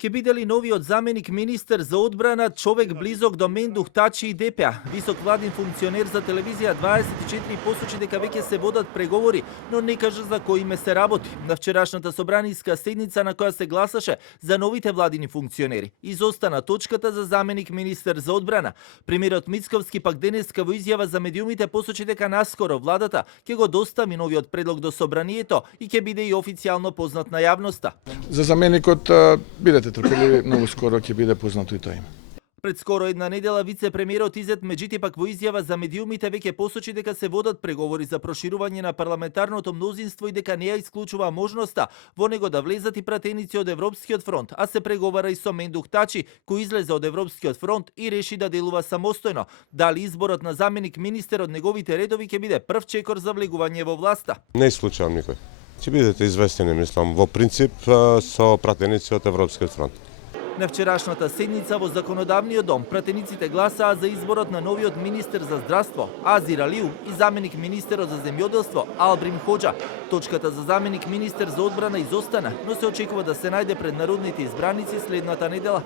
Ке биде ли новиот заменик министер за одбрана човек близок до Мендух Тачи и Депја? Висок владин функционер за телевизија 24 посочи дека веќе се водат преговори, но не кажа за кој име се работи. На вчерашната собраниска седница на која се гласаше за новите владини функционери, изостана точката за заменик министер за одбрана. Премиерот Мицковски пак денеска во изјава за медиумите посочи дека наскоро владата ќе го достави новиот предлог до собранието и ќе биде и официјално познат на јавноста. За заменикот бидете трпеливи, многу скоро ќе биде познато и тоа име. Пред скоро една недела вице-премиерот Изет Меджити пак во изјава за медиумите веќе посочи дека се водат преговори за проширување на парламентарното мнозинство и дека не ја исклучува можноста во него да влезат и пратеници од Европскиот фронт, а се преговара и со Мендух Тачи, кој излезе од Европскиот фронт и реши да делува самостојно. Дали изборот на заменик министер од неговите редови ќе биде прв чекор за влегување во власта? Не исклучувам никој. Ќе бидете известени, мислам, во принцип со пратеници од Европскиот фронт. На вчерашната седница во Законодавниот дом пратениците гласаа за изборот на новиот министер за здравство Азир Алиу и заменик министерот за земјоделство Албрим Хоџа. Точката за заменик министер за одбрана изостана, но се очекува да се најде пред народните избраници следната недела.